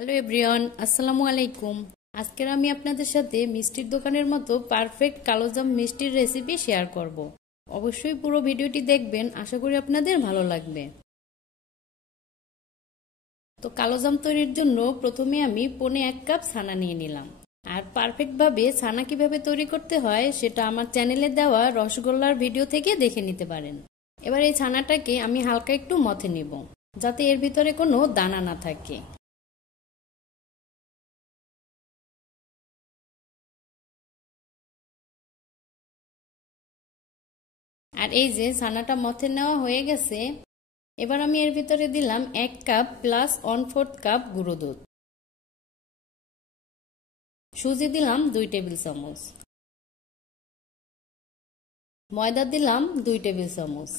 Hello everyone, আসসালামু আলাইকুম। আজকের আমি আপনাদের সাথে মিষ্টির দোকানের মতো পারফেক্ট কালোজাম মিষ্টির রেসিপি শেয়ার করব। অবশ্যই পুরো ভিডিওটি দেখবেন, আশা করি আপনাদের ভালো লাগবে। তো কালোজাম তৈরির জন্য প্রথমে আমি 1.5 কাপ ছানা নিয়ে নিলাম। আর পারফেক্টভাবে ছানা কিভাবে তৈরি করতে হয় সেটা আমার চ্যানেলে দেওয়া রসগোল্লার ভিডিও থেকে দেখে নিতে পারেন। এবার এই ছানাটাকে আমি হালকা একটু মথে নিব, যাতে এর ভিতরে কোনো দানা না থাকে। আর এই যে ছানাটা মথে নেওয়া হয়ে গেছে, এবার আমি এর ভিতরে দিলাম 1 কাপ প্লাস 1/4 কাপ গুঁড়ো দুধ। সুজি দিলাম 2 টেবিল চামচ। ময়দা দিলাম 2 টেবিল চামচ।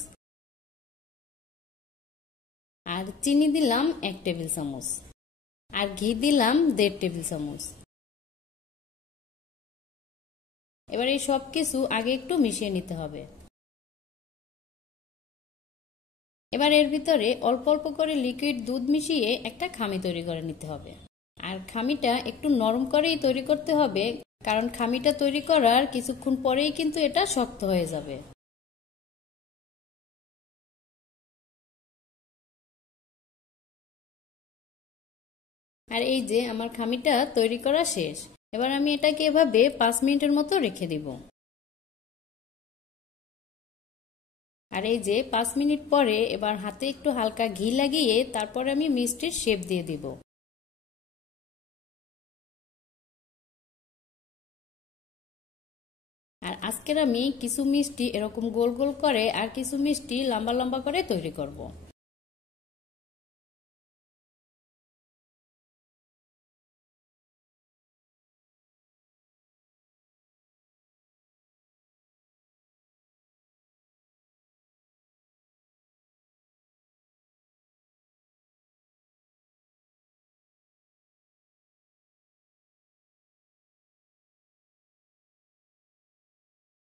আর চিনি দিলাম 1 টেবিল চামচ। আর ঘি দিলাম 1.5 টেবিল চামচ। এবার এই সব কিছু আগে একটু মিশিয়ে নিতে হবে। এবার এর ভিতরে অল্প অল্প করে লিকুইড দুধ মিশিয়ে একটা খামি তৈরি করে নিতে হবে। আর খামিটা একটু নরম করেই তৈরি করতে হবে, কারণ খামিটা তৈরি করার কিছুক্ষণ পরেই কিন্তু এটা শক্ত হয়ে যাবে। আর এই যে আমার খামিটা তৈরি করা শেষ। এবার আমি এটাকে এভাবে 5 মিনিটের মতো রেখে দিব। আর এই যে 5 মিনিট পরে এবার হাতে একটু হালকা ঘি লাগিয়ে তারপরে আমি মিষ্টির শেপ দিয়ে দিব। আর আজকের আমি কিছু মিষ্টি এরকম গোল গোল করে আর কিছু মিষ্টি লম্বা লম্বা করে তৈরি করব।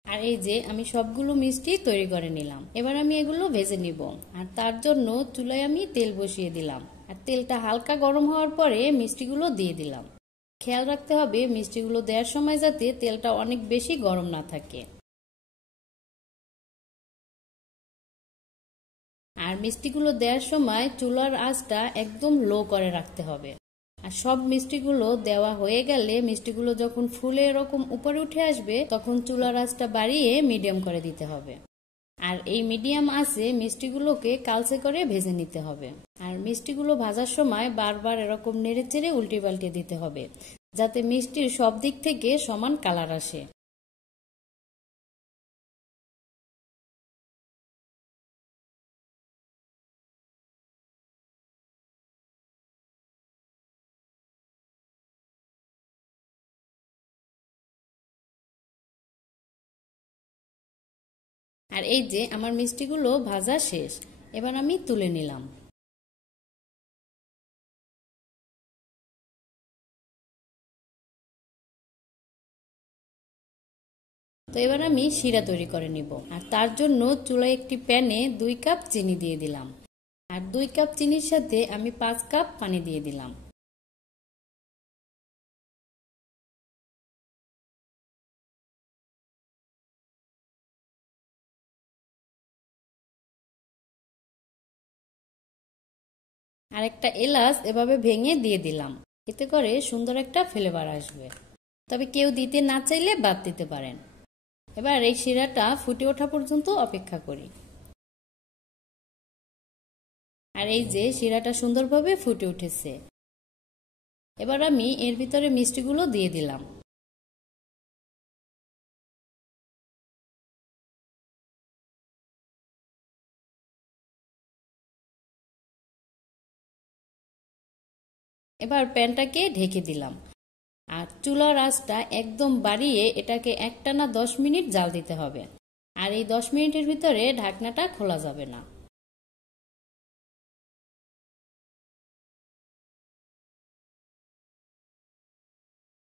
আর এই যে আমি সবগুলো মিষ্টি তৈরি করে নিলাম। এবার আমি এগুলো ভেজে নিব। আর তার জন্য চুলায় আমি তেল বসিয়ে দিলাম। আর তেলটা হালকা গরম হওয়ার পরে মিষ্টিগুলো দিয়ে দিলাম। খেয়াল রাখতে হবে মিষ্টিগুলো দেওয়ার সময় যাতে তেলটা অনেক বেশি গরম না থাকে। আর মিষ্টিগুলো দেওয়ার সময় চুলার আঁচটা একদম লো করে রাখতে হবে। আর সব মিষ্টিগুলো দেওয়া হয়ে গেলে মিষ্টিগুলো যখন ফুলে এরকম উপরে উঠে আসবে তখন চুলার আঁচটা বাড়িয়ে মিডিয়াম করে দিতে হবে। আর এই মিডিয়াম আঁচে মিষ্টিগুলোকে কালচে করে ভেজে নিতে হবে। আর মিষ্টিগুলো ভাজার সময় বারবার এরকম নেড়েচেড়ে উল্টে পাল্টে দিতে হবে, যাতে মিষ্টির সব দিক থেকে সমান কালার আসে। আর এই যে আমার মিষ্টিগুলো ভাজা শেষ। এবার আমি তুলে নিলাম। তো এবার আমি শিরা তৈরি করে নিব। আর তার জন্য চুলায় একটি প্যানে 2 কাপ চিনি দিয়ে দিলাম। আর 2 কাপ চিনির সাথে আমি 5 কাপ পানি দিয়ে দিলাম। আর একটা এলাচ এভাবে ভেঙে দিয়ে দিলাম। এতে করে সুন্দর একটা ফ্লেভার আসবে। তবে কেউ দিতে না চাইলে বাদ দিতে পারেন। এবার এই শিরাটা ফুটে ওঠা পর্যন্ত অপেক্ষা করি। আর এই যে শিরাটা সুন্দরভাবে ফুটে উঠেছে। এবার আমি এর ভিতরে মিষ্টিগুলো দিয়ে দিলাম। এবার প্যানটাকে ঢেকে দিলাম। আর চুলার আঁচটা একদম বাড়িয়ে এটাকে একটানা 10 মিনিট জাল দিতে হবে। আর এই 10 মিনিটের ভিতরে ঢাকনাটা খোলা যাবে না।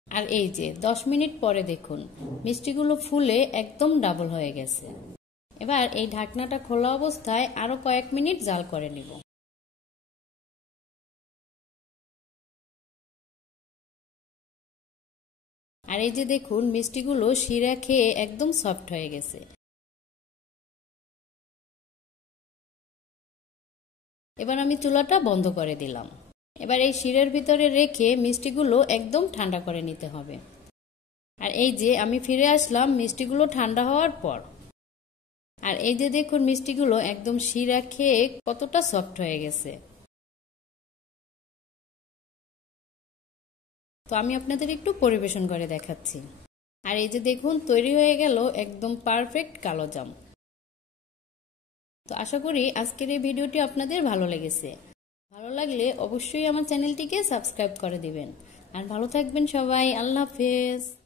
আর এই যে 10 মিনিট পরে দেখুন মিষ্টিগুলো ফুলে একদম ডাবল হয়ে গেছে। এবার এই ঢাকনাটা খোলা অবস্থায় আরো কয়েক মিনিট জাল করে নিব। আর এই যে দেখুন মিষ্টিগুলো শিরা খেয়ে একদম সফট হয়ে গেছে। এবার আমি চুলাটা বন্ধ করে দিলাম। এবার এই শিরার ভিতরে রেখে মিষ্টিগুলো একদম ঠান্ডা করে নিতে হবে। আর এই যে আমি ফিরে আসলাম মিষ্টিগুলো ঠান্ডা হওয়ার পর। আর এই যে দেখুন মিষ্টিগুলো একদম শিরা খেয়ে কতটা সফট হয়ে গেছে। তো আমি আপনাদের একটু পরিবেশন করে দেখাচ্ছি। আর এই যে দেখুন তৈরি হয়ে গেল একদম পারফেক্ট কালোজাম। তো আশা করি আজকের এই ভিডিওটি আপনাদের ভালো লেগেছে। ভালো লাগলে অবশ্যই আমার চ্যানেলটিকে সাবস্ক্রাইব করে দিবেন। আর ভালো থাকবেন সবাই। আল্লাহ হাফেজ।